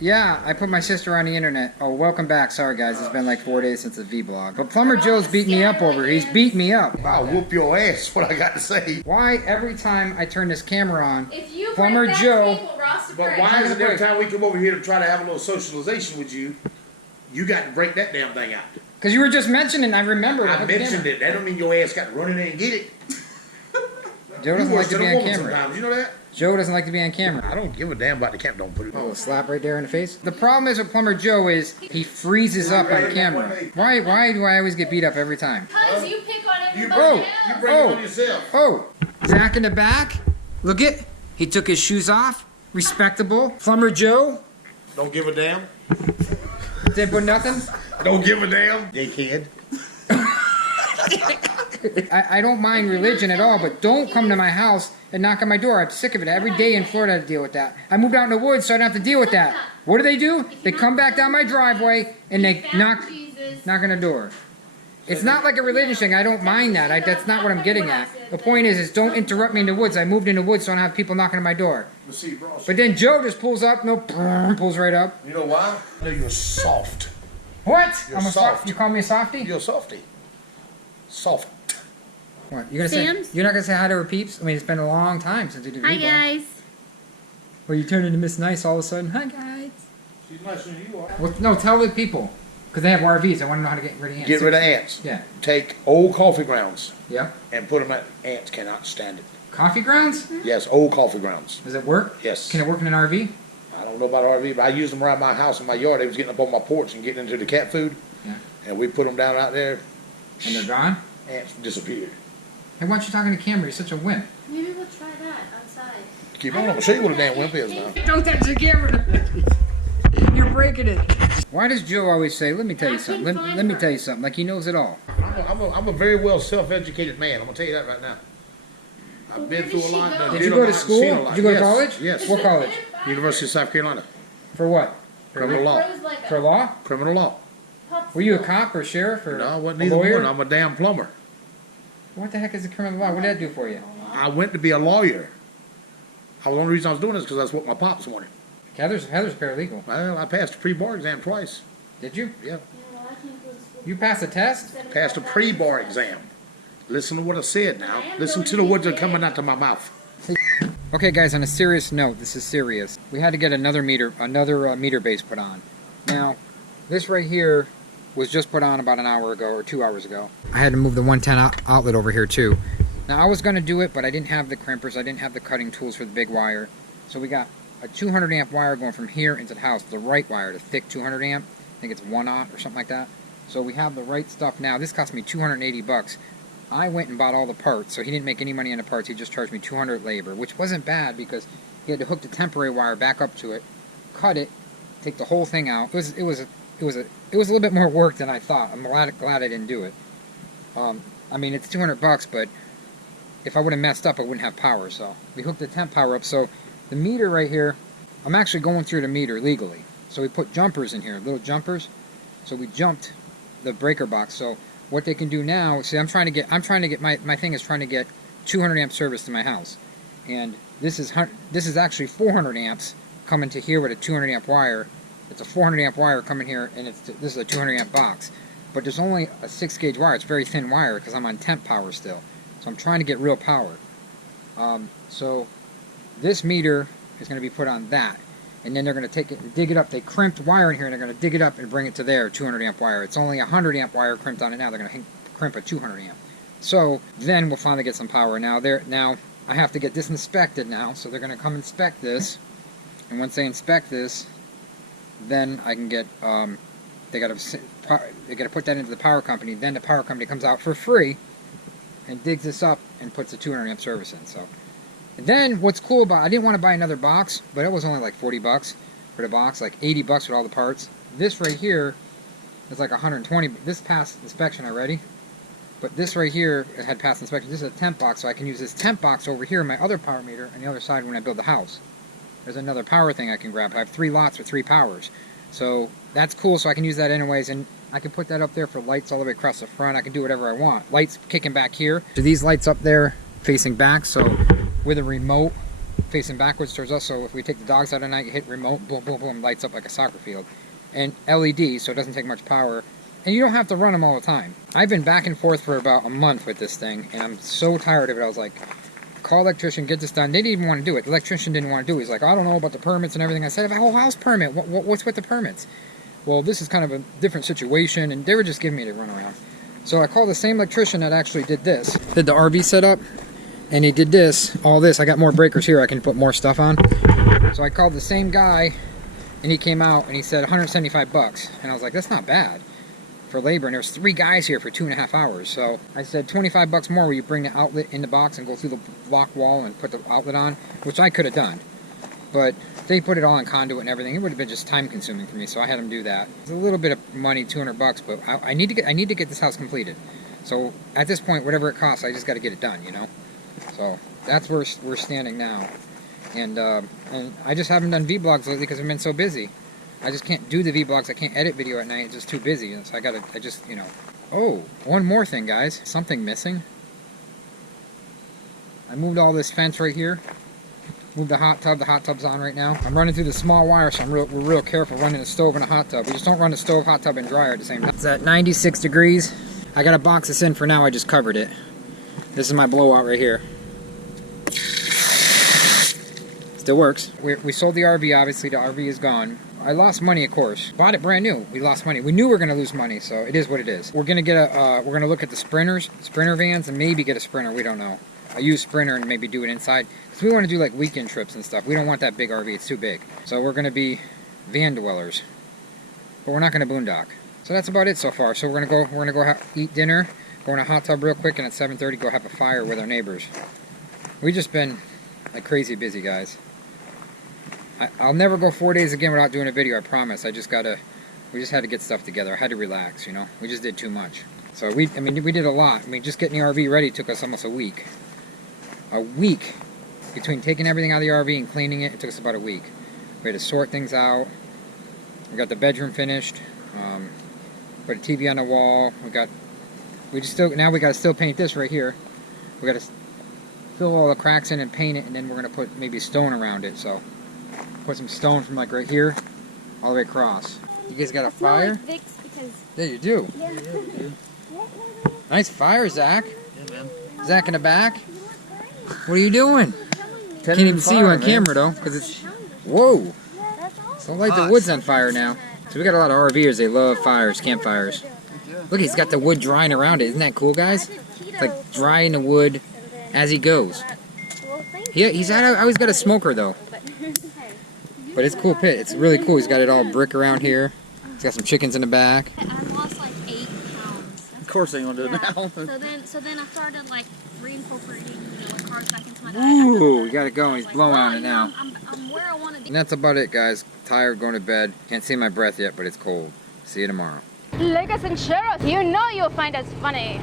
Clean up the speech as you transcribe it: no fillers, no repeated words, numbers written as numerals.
Yeah, I put my sister on the internet. Oh, welcome back. Sorry, guys. It's been like 4 days since the vlog. But Plumber Joe's beat me up over. He's beat me up. I'll whoop your ass, what I got to say. Why every time I turn this camera on, If you Plumber break that Joe... table, Ross will But break. why is it every time we come over here to try to have a little socialization with you, you got to break that damn thing out? Because you were just mentioning, I remember. I mentioned it. That don't mean your ass got to run in there and get it. Joe doesn't like to be on camera. Sometimes, you know that? Joe doesn't like to be on camera. I don't give a damn about the camera. Don't put it Oh, on. a slap right there in the face. The problem is with Plumber Joe is he freezes up on camera. Why do I always get beat up every time? Because you pick on You everybody bring, else. you bring it on yourself. Oh, Zach in the back. Look it. He took his shoes off. Respectable. Plumber Joe. Don't give a damn. Didn't put nothing. Don't give a damn. They kid. I don't mind religion at all, but don't come to my house and knock on my door. I'm sick of it. Every day in Florida I have to deal with that. I moved out in the woods, so I don't have to deal with that. What do? They come back down my driveway and they knock on the door. It's not like a religious thing. I don't mind that. That's not what I'm getting at. The point is don't interrupt me in the woods. I moved in the woods, so I don't have people knocking on my door. But then Joe just pulls up, pulls right up. You know why? No, you're soft. What? You're I'm a soft. You call me a softie? You're a softy. Soft. What? You're not gonna say hi to her peeps? I mean, it's been a long time since we did. Hi, vlog. guys. Well, you turn into Miss Nice all of a sudden. Hi, guys. She's nicer than you are. Well, no, tell the people. Because they have RVs. I want to know how to get rid of ants. Get rid of ants. Yeah. Take old coffee grounds Yeah. and put them at ants cannot stand it. Coffee grounds? Yes, old coffee grounds. Does it work? Yes. Can it work in an RV? I don't know about RV, but I used them around my house and my yard. They was getting up on my porch and getting into the cat food. Yeah. And we put them down out there. And they're gone? Ants disappeared. Hey, why aren't you talking to camera? You're such a wimp. Maybe we'll try that outside. Keep on. I'm going to show you what a damn wimp is now. Don't touch the camera. You're breaking it. Why does Joe always say, let me tell you something. Let me tell you something. Like he knows it all. I'm a very well self-educated man. I'm going to tell you that right now. I've been through a lot. Did Did you go to school? Did you go to college? Yes. What college? University of South Carolina. For what? Criminal law. For law? Criminal law. Were you a cop or sheriff or No, I wasn't a either lawyer? one. I'm a damn plumber. What the heck is a criminal law? What did that do for you? I went to be a lawyer. The only reason I was doing this because that's what my pops wanted. Heather's paralegal. Well, I passed the pre-bar exam twice. Did you? Yeah. You passed the test? Passed the pre-bar exam. Listen to what I said now. Listen to the words that are coming out of my mouth. Okay, guys. On a serious note, this is serious. We had to get another meter base put on. Now, this right here was just put on about an hour ago or 2 hours ago. I had to move the 110 outlet over here too. Now I was going to do it, but I didn't have the crimpers. I didn't have the cutting tools for the big wire. So we got a 200 amp wire going from here into the house. The right wire, the thick 200 amp. I think it's 1/0 or something like that. So we have the right stuff now. This cost me 280 bucks. I went and bought all the parts, so he didn't make any money on the parts. He just charged me 200 labor, which wasn't bad because he had to hook the temporary wire back up to it, cut it, take the whole thing out. It was a little bit more work than I thought. I'm glad I didn't do it. I mean, it's 200 bucks, but if I would have messed up, I wouldn't have power. So we hooked the temp power up. So the meter right here, I'm actually going through the meter legally. So we put jumpers in here, little jumpers. So we jumped the breaker box. So what they can do now, see, my thing is trying to get 200 amp service to my house, and this is actually 400 amps coming to here with a 200 amp wire. It's a 400 amp wire coming here, and this is a 200 amp box. But there's only a 6 gauge wire. It's very thin wire because I'm on temp power still. So I'm trying to get real power. So this meter is going to be put on that. And then they're going to take it and dig it up. They crimped wire in here, and they're going to dig it up and bring it to their 200 amp wire. It's only a 100 amp wire crimped on it now. They're going to crimp a 200 amp. So then we'll finally get some power. Now I have to get this inspected now. So they're going to come inspect this. And once they inspect this, then I can get, they got to put that into the power company. Then the power company comes out for free and digs this up and puts a 200 amp service in. So, and then what's cool about, I didn't want to buy another box, but it was only like 40 bucks for the box, like 80 bucks with all the parts. This right here is like 120. This passed inspection already, but this right here had passed inspection. This is a temp box, so I can use this temp box over here in my other power meter on the other side when I build the house. There's another power thing I can grab. I have 3 lots with 3 powers. So that's cool, so I can use that anyways, and I can put that up there for lights all the way across the front. I can do whatever I want. Lights kicking back here. So these lights up there facing back, so with a remote, facing backwards towards us, so if we take the dogs out at night, you hit remote, boom, boom, boom, lights up like a soccer field. And LED, so it doesn't take much power. And you don't have to run them all the time. I've been back and forth for about a month with this thing, and I'm so tired of it. I was like, call electrician, get this done. They didn't even want to do it. The electrician didn't want to do it. He's like, I don't know about the permits and everything. I said, I have a whole house permit. What's with the permits? Well, this is kind of a different situation, and they were just giving me the runaround. So I called the same electrician that actually did this. Did the RV setup, and he did this, all this. I got more breakers here. I can put more stuff on. So I called the same guy, and he came out, and he said $175. And I was like, that's not bad for labor. And there was 3 guys here for 2.5 hours. So I said, $25 more. Will you bring the outlet in the box and go through the block wall and put the outlet on? Which I could have done. But they put it all in conduit and everything. It would have been just time consuming for me, so I had them do that. It's a little bit of money, $200, but I need to get this house completed. So at this point, whatever it costs, I just got to get it done, you know. So that's where we're standing now. And I just haven't done vlogs lately because I've been so busy. I just can't do the vlogs. I can't edit video at night. It's just too busy. So I just, you know. Oh, one more thing, guys. Something missing. I moved all this fence right here. Moved the hot tub. The hot tub's on right now. I'm running through the small wire, so we're real careful running the stove and a hot tub. We just don't run the stove, hot tub, and dryer at the same time. It's at 96 degrees. I gotta box this in for now. I just covered it. This is my blowout right here. Still works. We sold the RV, obviously. The RV is gone. I lost money, of course. Bought it brand new. We lost money. We knew we were gonna lose money, so it is what it is. We're gonna get we're gonna look at the Sprinter vans, and maybe get a Sprinter. We don't know. I use Sprinter and maybe do it inside. Because we want to do like weekend trips and stuff. We don't want that big RV. It's too big. So we're going to be van dwellers. But we're not going to boondock. So that's about it so far. So we're going to go eat dinner. Go in a hot tub real quick. And at 7:30 go have a fire with our neighbors. We've just been like crazy busy, guys. I'll never go 4 days again without doing a video. I promise. We just had to get stuff together. I had to relax, you know. We just did too much. So we did a lot. I mean, just getting the RV ready took us almost a week. A week. Between taking everything out of the RV and cleaning it, it took us about a week. We had to sort things out. We got the bedroom finished. Put a TV on the wall. Now we got to still paint this right here. We got to fill all the cracks in and paint it, and then we're gonna put maybe stone around it. So put some stone from like right here all the way across. You guys got a fire? Like Vicks because Yeah, you do. yeah. Nice fire, Zach. Yeah, man. Zach in the back. What are you doing? Can't even see you on camera though, because it's. Whoa! Don't light the woods on fire now. So we got a lot of RVers. They love fires, campfires. Look, he's got the wood drying around it. Isn't that cool, guys? It's like drying the wood as he goes. He's always got a smoker though. But it's a cool pit. It's really cool. He's got it all brick around here. He's got some chickens in the back. I lost like 8 pounds. Of course they gonna do it now. So then I started like reincorporating, like carbs back into my diet. Ooh, we got it going. He's blowing on it you now. know, I'm where I want to be. And that's about it, guys. Tired, going to bed. Can't see my breath yet, but it's cold. See you tomorrow. Like us and share us. You know you'll find us funny.